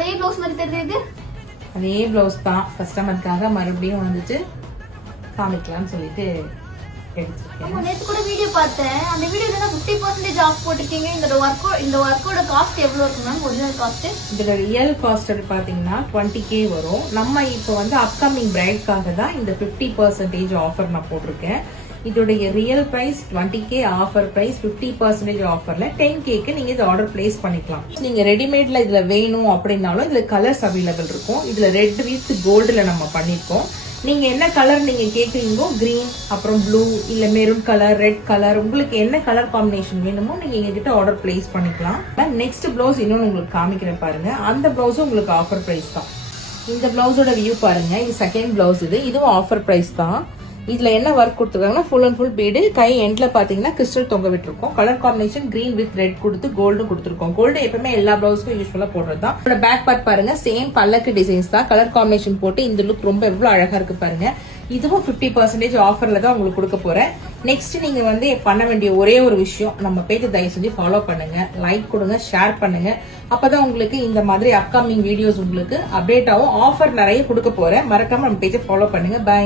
அதே ப்ளவுஸ் மாதிரி தெரியுது. அதே ப்ளவுஸ் தான் கஸ்டமருக்காக மறுபடியும் வந்துட்டு காமிக்கலாம்னு சொல்லிட்டு எடுத்துருக்கேன். நேற்று கூட வீடியோ பார்த்தேன். அந்த வீடியோல 50% ஆஃப் போட்டிருக்கீங்க. இந்த ஒர்க்கோட காஸ்ட் எவ்வளவு இருக்கு மேம்? ஒரிஜினல் காஸ்ட் இதோட ரியல் காஸ்ட் பாத்தீங்கன்னா 20K வரும். நம்ம இப்போ வந்து அப்கமிங் பிரைட்காக தான் இந்த 50% ஆஃபர் நான் போட்டிருக்கேன். இதோடைய real price 20K, offer price 50% ஆஃபர்ல 10Kக்கு நீங்க இது ஆர்டர் பிளேஸ் பண்ணிக்கலாம். நீங்க ரெடிமேட்ல இதுல வேணும் அப்படின்னாலும் இதுல கலர்ஸ் அவைலபிள் இருக்கும். இதுல ரெட் வித் கோல்டுல நம்ம பண்ணிருக்கோம். நீங்க என்ன கலர் நீங்க கேக்குறீங்களோ, கிரீன், அப்புறம் ப்ளூ, இல்ல மெரூன் கலர், ரெட் கலர், உங்களுக்கு என்ன கலர் காம்பினேஷன் வேணுமோ நீங்க எங்ககிட்ட ஆர்டர் பிளேஸ் பண்ணிக்கலாம். நெக்ஸ்ட் பிளவுஸ் இன்னொன்னு உங்களுக்கு காமிக்கிறேன் பாருங்க. அந்த பிளவுஸும் உங்களுக்கு ஆஃபர் பிரைஸ் தான். இந்த பிளவுஸோட வியூ பாருங்க. இது செகண்ட் பிளவுஸ். இதுவும் ஆஃபர் பிரைஸ் தான். இதுல என்ன ஒர்க் கொடுத்துருக்காங்கன்னா ஃபுல் அண்ட் ஃபுல் பீடு. கை எண்ட்ல பாத்தீங்கன்னா கிறிஸ்டல் தொங்க விட்டுருக்கோம். Colour combination green with red கொடுத்து கோல்டு கொடுத்துருக்கோம். கோல்டு எப்பவுமே எல்லா பிளவுஸ்க்கும் யூஸ்ஃபுல்லா போடுறது தான். பேக் பார்ட் பாருங்க, சேம் பல்லக்கு டிசைன்ஸ் தான். கலர் காம்பினேஷன் போட்டு இந்த லுக் ரொம்ப எவ்வளவு அழகா இருக்கு பாருங்க. இதுவும் 50% ஆஃபர்ல தான் உங்களுக்கு கொடுக்க போறேன். நெக்ஸ்ட் நீங்க வந்து பண்ண வேண்டிய ஒரே ஒரு விஷயம், நம்ம பேஜ் தயவு செஞ்சு ஃபாலோ பண்ணுங்க, லைக் கொடுங்க, ஷேர் பண்ணுங்க. அப்பதான் உங்களுக்கு இந்த மாதிரி அப்கமிங் வீடியோஸ் உங்களுக்கு அப்டேட் ஆகும். ஆஃபர் நிறைய கொடுக்க போறேன். மறக்காம நம்ம பேஜை ஃபாலோ பண்ணுங்க. பை.